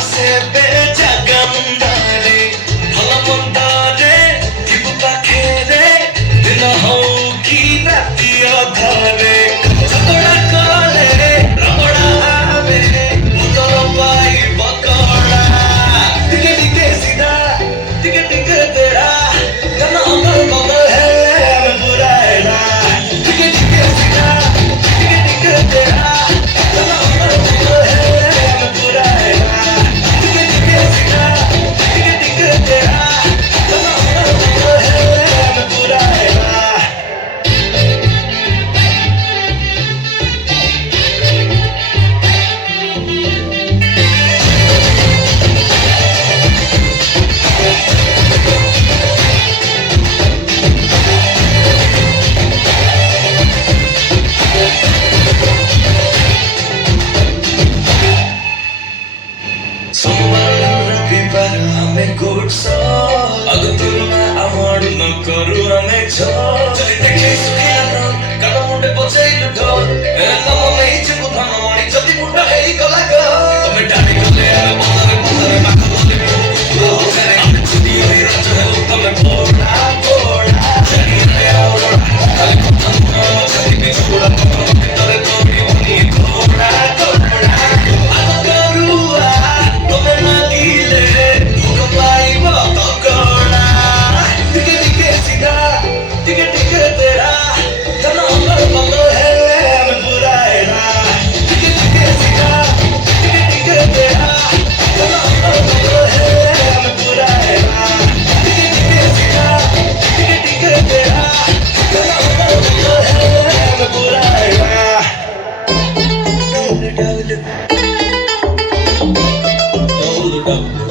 Se beja gandare, bhala mondare, thibu pakhre, dina hau ki rati adhare. Jhoda kale, ramada ave, utara pai bakara. Dige dige sida, dige dige tera, jana amal badal hai, main bura hai na. Dige dige sida, dige dige tera, jana amal badal hai, main bura hai na. Good song. Agar tulna amar na karu ame chor. Jodi dekhe sukhiya non, kada munde bojai ludhor. Namo nahi je budhan mani, jodi munda hei gala go. Tome dani gale ame bandare bandare makha bole mo. Ame chudi hei raj hai tome bola bola. Jani re aur kali pathan na jodi bi choda pathan bhitare tori bani thoda thoda. Ame karua tome na dile. Dige dige tera, jana amal badal hai, main bura hai na. Dige dige sida, dige dige tera, jana amal badal hai, main bura hai na. Dige dige sida, dige dige tera, jana amal badal hai, main bura hai na. Double double.